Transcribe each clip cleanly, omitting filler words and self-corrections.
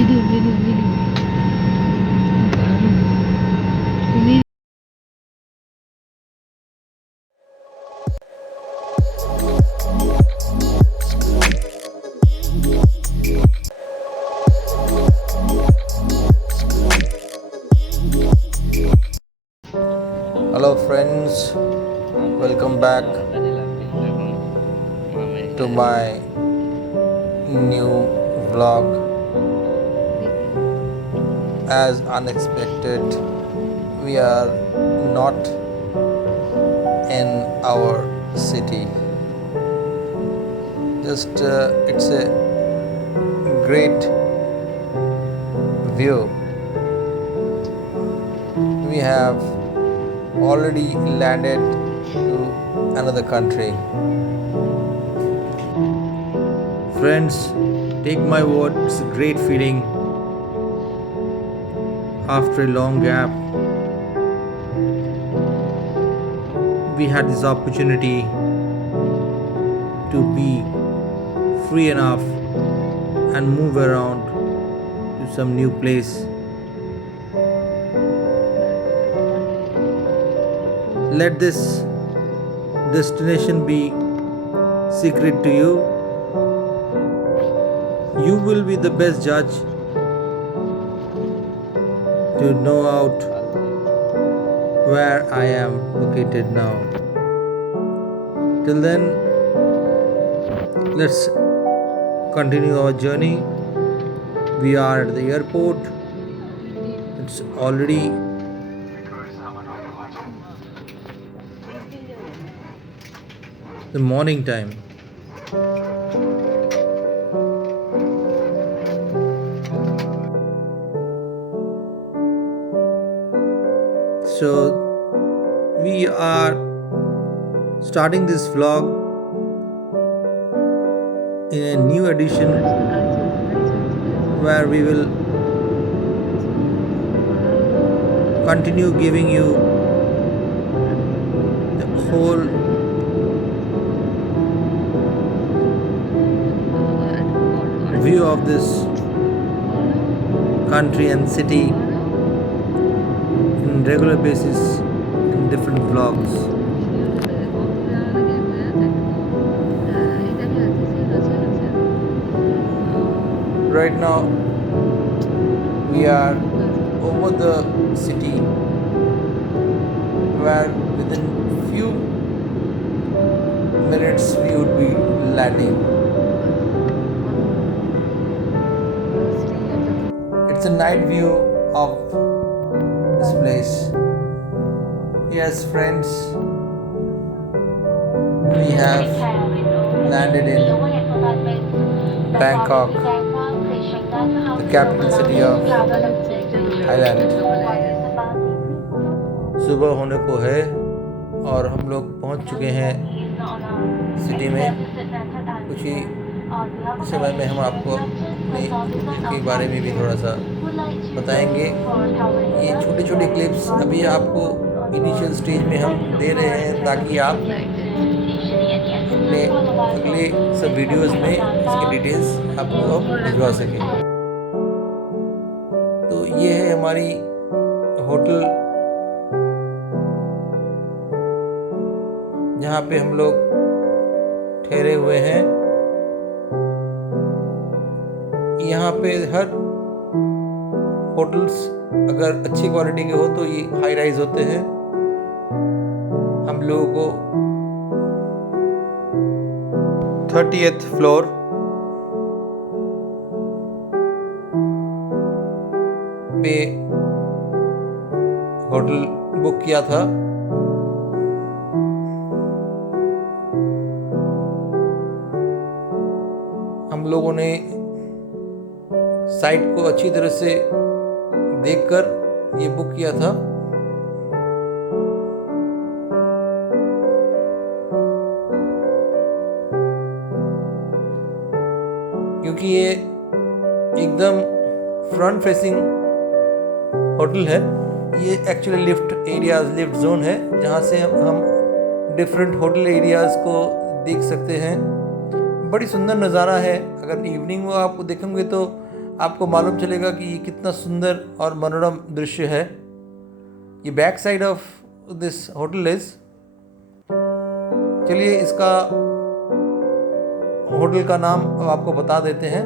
Video Hello, friends, welcome back to my new vlog. As unexpected, we are not in our city. Just it's a great view. We have already landed to another country. Friends, take my word, it's a great feeling after a long gap. We had this opportunity to be free enough and move around to some new place. Let this destination be secret to you. You will be the best judge to know out where I am located now. Till then, let's continue our journey. We are at the airport. It's already the morning time. So we are starting this vlog in a new edition where we will continue giving you the whole view of this country and city in regular basis in different vlogs. Right now we are over the city where within few minutes we would be landing. It's a night view of this place. Yes, friends, we have landed in Bangkok, the capital city of Thailand. सुबह होने को है और हम लोग पहुंच चुके हैं सिटी में। कुछ ही समय में हम आपको अपने के बारे में भी थोड़ा सा बताएंगे। ये छोटे छोटे क्लिप्स अभी आपको इनिशियल स्टेज में हम दे रहे हैं ताकि आप अपने अगले सब वीडियोस में इसके डिटेल्स आपको अब भिजवा सकें। तो ये है हमारी होटल जहाँ पे हम लोग ठहरे हुए हैं। यहाँ पे हर होटल्स अगर अच्छी क्वालिटी के हो तो ये हाई राइज होते हैं। हम लोगों को 30th फ्लोर पे होटल बुक किया था। हम लोगों ने साइट को अच्छी तरह से देखकर ये बुक किया था। क्योंकि ये एकदम फ्रंट फेसिंग होटल है। ये एक्चुअली लिफ्ट जोन है जहाँ से हम डिफरेंट होटल एरियाज़ को देख सकते हैं। बड़ी सुंदर नज़ारा है। अगर इवनिंग में आप देखेंगे तो आपको मालूम चलेगा कि ये कितना सुंदर और मनोरम दृश्य है। ये back side of this hotel is. चलिए इसका होटल का नाम आपको बता देते हैं।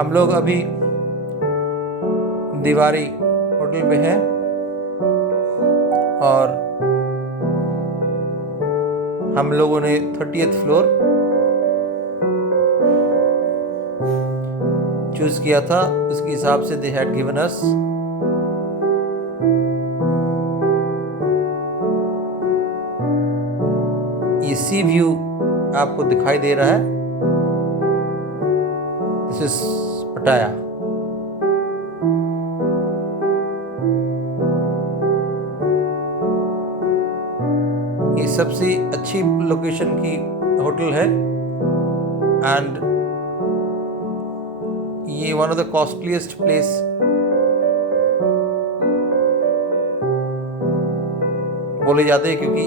हम लोग अभी दीवारी होटल पे हैं और हम लोगों ने 30th फ्लोर चूज किया था। उसके हिसाब से दे हैड गिवन अस ये सी व्यू आपको दिखाई दे रहा है। दिस इज पटाया। ये सबसे अच्छी लोकेशन की होटल है एंड ये one of the costliest place बोले जाते हैं, क्योंकि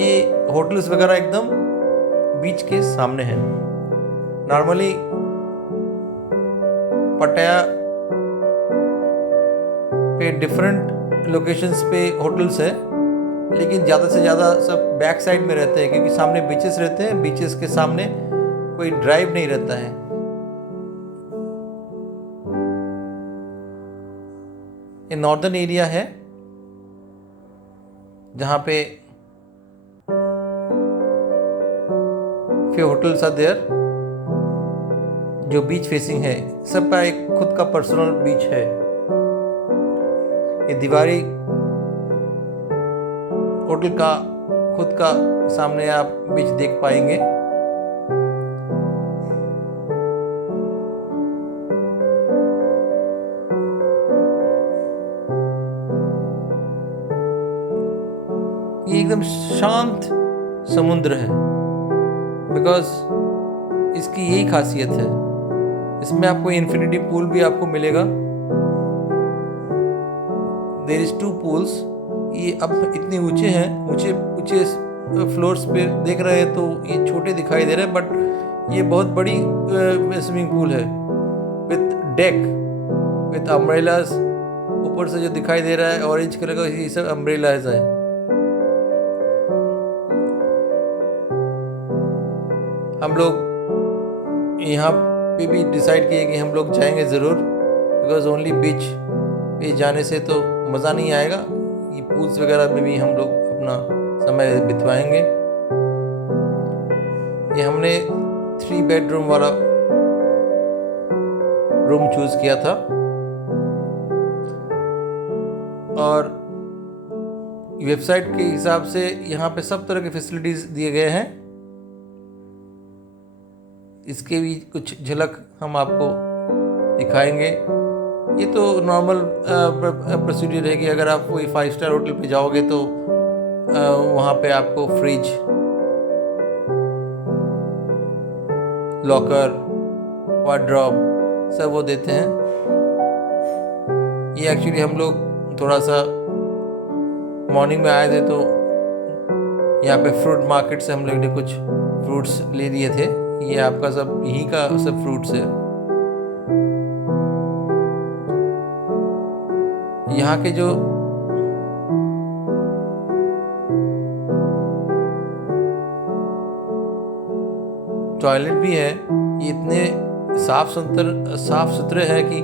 ये होटल्स वगैरह एकदम बीच के सामने हैं। नॉर्मली पटाया पे डिफरेंट लोकेशंस पे होटल्स है, लेकिन ज़्यादा से ज़्यादा सब बैक साइड में रहते हैं, क्योंकि सामने बीचेस रहते हैं। बीचेस के सामने कोई ड्राइव नहीं रहता है। ये नॉर्दर्न एरिया है जहाँ पे फ्यू होटल्स आर देयर जो बीच फेसिंग है। सबका एक खुद का पर्सनल बीच है। ये दीवारी होटल का खुद का सामने आप बीच देख पाएंगे। ये एकदम शांत समुद्र है, बिकॉज इसकी यही खासियत है। इसमें आपको इन्फिनिटी पूल भी आपको मिलेगा। There is 2 pools. ये अब इतने ऊंचे हैं, ऊंचे फ्लोर्स पे देख रहे हैं तो ये छोटे दिखाई दे रहे हैं, बट ये बहुत बड़ी स्विमिंग पूल है विथ डेक विथ अम्ब्रेलास। ऊपर से जो दिखाई दे रहा है ऑरेंज कलर का, ये सब अम्ब्रेलास है। हम लोग यहाँ पे भी डिसाइड किए कि हम लोग जाएंगे ज़रूर, बिकॉज ओनली बीच पे जाने से तो मज़ा नहीं आएगा। ये पूल्स वगैरह में भी हम लोग अपना समय बितवाएंगे। ये हमने 3 बेडरूम वाला रूम चूज किया था और वेबसाइट के हिसाब से यहाँ पे सब तरह के फैसिलिटीज़ दिए गए हैं। इसके भी कुछ झलक हम आपको दिखाएंगे। ये तो नॉर्मल प्रोसीजर है कि अगर आप कोई 5 स्टार होटल पे जाओगे तो वहाँ पे आपको फ्रिज, लॉकर, वार्डरोब सब वो देते हैं। ये एक्चुअली हम लोग थोड़ा सा मॉर्निंग में आए थे तो यहाँ पे फ्रूट मार्केट से हम लोग ने कुछ फ्रूट्स ले लिए थे। ये आपका सब यहीं का सब फ्रूट्स है। यहाँ के जो टॉयलेट भी है, ये इतने साफ सुथरे हैं कि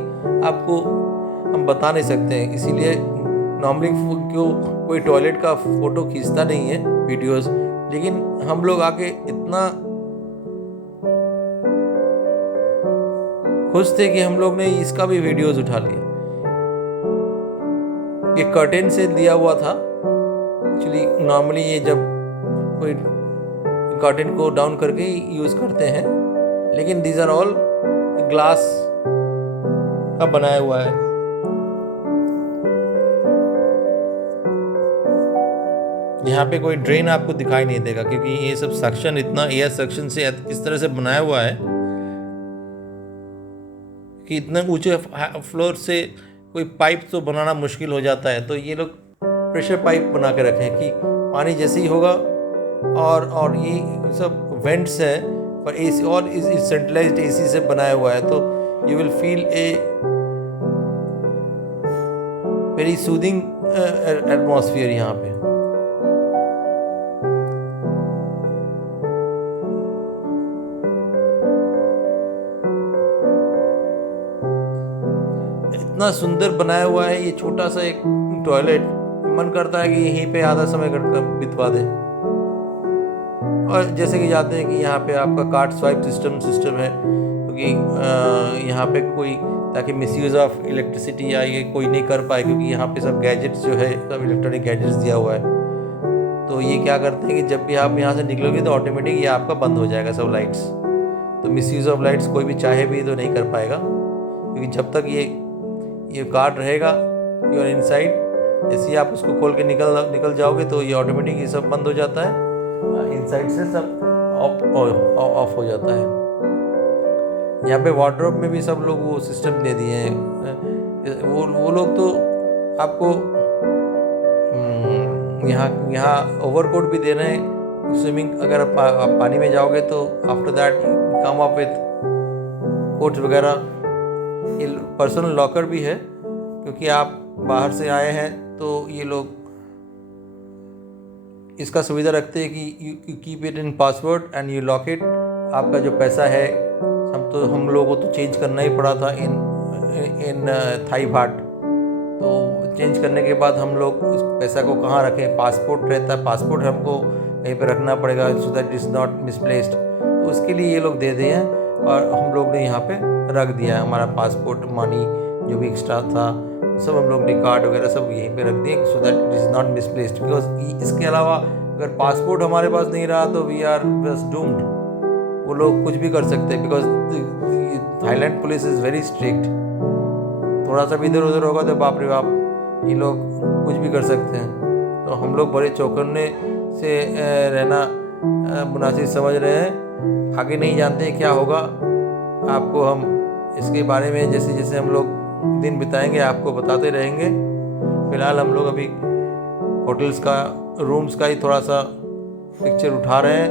आपको हम बता नहीं सकते हैं। इसीलिए नॉर्मली क्यों कोई टॉयलेट का फोटो खींचता नहीं है वीडियोस, लेकिन हम लोग आके इतना खुश थे कि हम लोग ने इसका भी वीडियोस उठा लिया। ये कर्टेन से दिया हुआ था। एक्चुअली नॉर्मली ये जब कोई कर्टेन को डाउन करके यूज करते हैं, लेकिन दीज आर ऑल ग्लास का बनाया हुआ है। यहाँ पे कोई ड्रेन आपको दिखाई नहीं देगा, क्योंकि ये सब सेक्शन इतना एयर सेक्शन से इस तरह से बनाया हुआ है कि इतने ऊंचे फ्लोर से कोई पाइप तो बनाना मुश्किल हो जाता है। तो ये लोग प्रेशर पाइप बना के रखे हैं कि पानी जैसे ही होगा और ये सब वेंट्स है, पर एसी और इस सेंट्रलाइज्ड एसी से बनाया हुआ है, तो you will feel a very soothing atmosphere यहाँ पे। इतना सुंदर बनाया हुआ है ये छोटा सा एक टॉयलेट, मन करता है कि यहीं पे आधा समय बितवा दे। और जैसे कि जानते हैं कि यहाँ पे आपका कार्ड स्वाइप सिस्टम है, क्योंकि यहाँ पे कोई ताकि मिसयूज़ ऑफ इलेक्ट्रिसिटी या ये कोई नहीं कर पाए, क्योंकि यहाँ पे सब गैजेट्स जो है सब इलेक्ट्रॉनिक गैजेट्स दिया हुआ है। तो ये क्या करते हैं कि जब भी आप यहाँ से निकलोगे तो ऑटोमेटिक ये आपका बंद हो जाएगा सब लाइट्स। तो मिसयूज़ ऑफ लाइट्स कोई भी चाहे भी तो नहीं कर पाएगा, क्योंकि जब तक ये कार्ड रहेगा यू आर इनसाइड, जैसे ही आप उसको खोल के निकल जाओगे तो ये ऑटोमेटिक ये सब बंद हो जाता है, इनसाइड से सब ऑफ हो जाता है। यहाँ पे वार्डरोब में भी सब लोग वो सिस्टम दे दिए हैं। वो लोग तो आपको यहाँ ओवरकोट भी दे रहे हैं। स्विमिंग अगर आप पानी में जाओगे तो after that come up with coat वगैरह। ये पर्सनल लॉकर भी है, क्योंकि आप बाहर से आए हैं तो ये लोग इसका सुविधा रखते हैं कि you keep it in password and you lock it. आपका जो पैसा है हम लोगों को तो चेंज करना ही पड़ा था इन थाई बाट। तो चेंज करने के बाद हम लोग उस पैसा को कहाँ रखें, पासपोर्ट रहता है, पासपोर्ट हमको कहीं पे रखना पड़ेगा so that is not misplaced. तो उसके लिए ये लोग दे दिए हैं और हम लोग ने यहाँ पे रख दिया है हमारा पासपोर्ट, मनी जो भी एक्स्ट्रा था सब हम लोग ने कार्ड वगैरह सब यहीं पे रख दिए so that it is not misplaced. Because इसके अलावा अगर पासपोर्ट हमारे पास नहीं रहा तो वी आर जस्ट डूम्ड। वो लोग कुछ भी कर सकते हैं, because Thailand police is very strict. थोड़ा सा भी इधर उधर होगा तो बाप रे बाप ये लोग कुछ भी कर सकते हैं। तो हम लोग बड़े चौकन्ने से रहना मुनासिब समझ रहे हैं। आगे नहीं जानते क्या होगा, आपको हम इसके बारे में जैसे जैसे हम लोग दिन बिताएंगे आपको बताते रहेंगे। फ़िलहाल हम लोग अभी होटल्स का रूम्स का ही थोड़ा सा पिक्चर उठा रहे हैं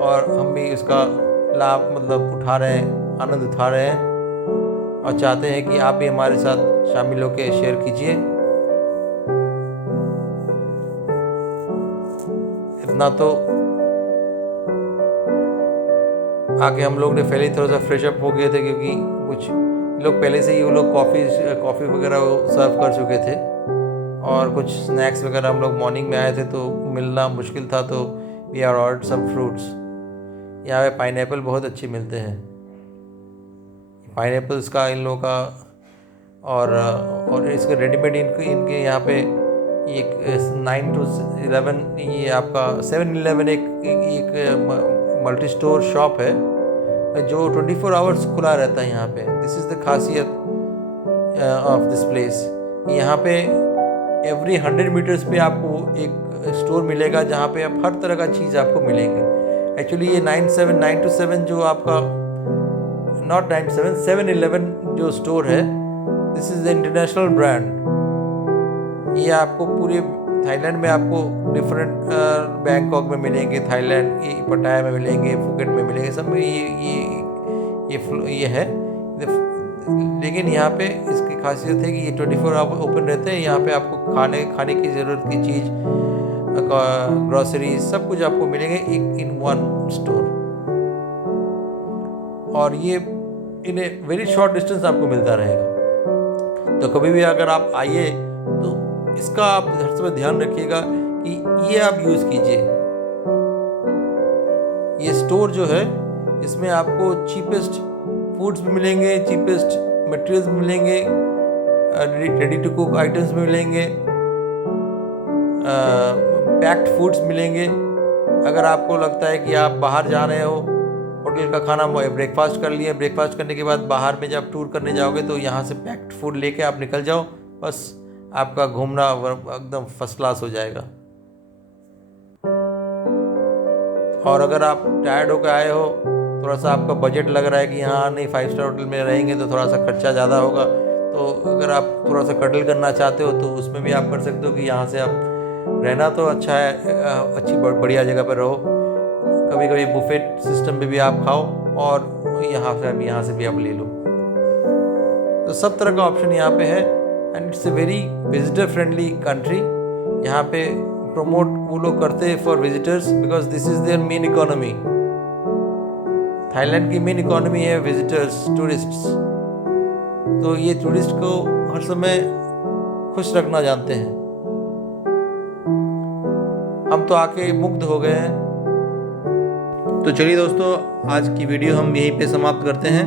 और हम भी इसका लाभ मतलब उठा रहे हैं, आनंद उठा रहे हैं और चाहते हैं कि आप भी हमारे साथ शामिल होकर शेयर कीजिए। इतना तो आके हम लोग ने पहले ही थोड़ा सा फ्रेश अप हो गए थे, क्योंकि कुछ लोग पहले से ही वो लोग कॉफ़ी वगैरह सर्व कर चुके थे और कुछ स्नैक्स वगैरह हम लोग मॉर्निंग में आए थे तो मिलना मुश्किल था, तो we are ordered some fruits. यहाँ पे पाइनएप्पल बहुत अच्छे मिलते हैं, पाइनएप्पल्स का इन लोगों का और इसके रेडीमेड इनके यहाँ पे एक 9 to 11 ये आपका 7-Eleven एक मल्टी स्टोर शॉप है जो 24 आवर्स खुला रहता है यहाँ पे। दिस इज़ द खासियत ऑफ दिस प्लेस। यहाँ पे एवरी 100 मीटर्स पे आपको एक स्टोर मिलेगा जहाँ पे आप हर तरह का चीज़ आपको मिलेंगे। एक्चुअली ये 9 to 7 जो आपका नॉट 9 to 7 7-Eleven जो स्टोर है, this is the international brand. ये आपको पूरे थाईलैंड में आपको डिफरेंट बैंकॉक में मिलेंगे, थाईलैंड पटाया में मिलेंगे, फुकेट में मिलेंगे, सब में ये है। लेकिन यहाँ पे इसकी खासियत है कि ये 24 आवर ओपन रहते हैं। यहाँ पे आपको खाने की ज़रूरत की चीज़, ग्रॉसरी सब कुछ आपको मिलेंगे इन वन स्टोर, और ये इन ए वेरी शॉर्ट डिस्टेंस आपको मिलता रहेगा। तो कभी भी अगर आप आइए तो इसका आप हर समय ध्यान रखिएगा कि ये आप यूज़ कीजिए। ये स्टोर जो है इसमें आपको चीपेस्ट फूड्स भी मिलेंगे, चीपेस्ट मटेरियल्स भी मिलेंगे, रेडी टू कुक आइटम्स भी मिलेंगे, पैक्ड फूड्स मिलेंगे। अगर आपको लगता है कि आप बाहर जा रहे हो, होटल का खाना ब्रेकफास्ट कर लिए, ब्रेकफास्ट करने के बाद बाहर में जब टूर करने जाओगे तो यहाँ से पैक्ड फूड लेके आप निकल जाओ, बस आपका घूमना एकदम फर्स्ट क्लास हो जाएगा। और अगर आप टायर्ड होकर आए हो, थोड़ा सा आपका बजट लग रहा है कि हाँ नहीं 5 स्टार होटल में रहेंगे तो थोड़ा सा खर्चा ज़्यादा होगा, तो अगर आप थोड़ा सा कटल करना चाहते हो तो उसमें भी आप कर सकते हो कि यहाँ से आप रहना तो अच्छा है, अच्छी बढ़िया जगह पर रहो। कभी कभी बुफेट सिस्टम पे भी आप खाओ और यहाँ से भी आप ले लो। तो सब तरह का ऑप्शन यहाँ पे है and it's a very visitor friendly country. यहाँ पे प्रमोट वो लोग करते हैं for visitors because this is their main economy. Thailand की मेन इकोनॉमी है विजिटर्स, टूरिस्ट्स। तो ये टूरिस्ट को हर समय खुश रखना जानते हैं। हम तो आके मुग्ध हो गए हैं। तो चलिए दोस्तों, आज की वीडियो हम यहीं पे समाप्त करते हैं।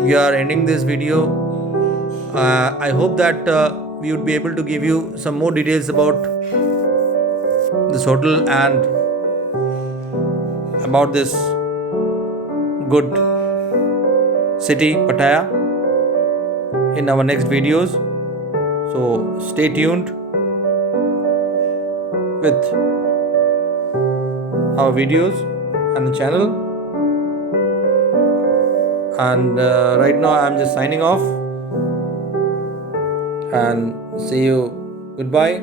We are ending this video. I hope that we would be able to give you some more details about this hotel and about this good city, Pattaya, in our next videos. So stay tuned with our videos and the channel. And right now I'm just signing off and say you goodbye.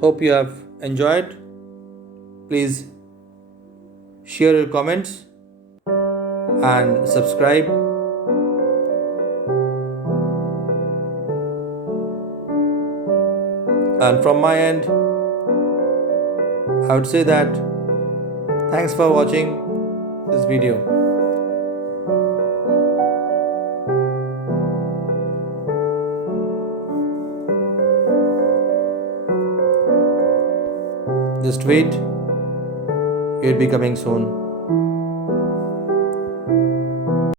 Hope you have enjoyed. Please share your comments and subscribe. And from my end, I would say that thanks for watching this video. Just wait, we'll be coming soon.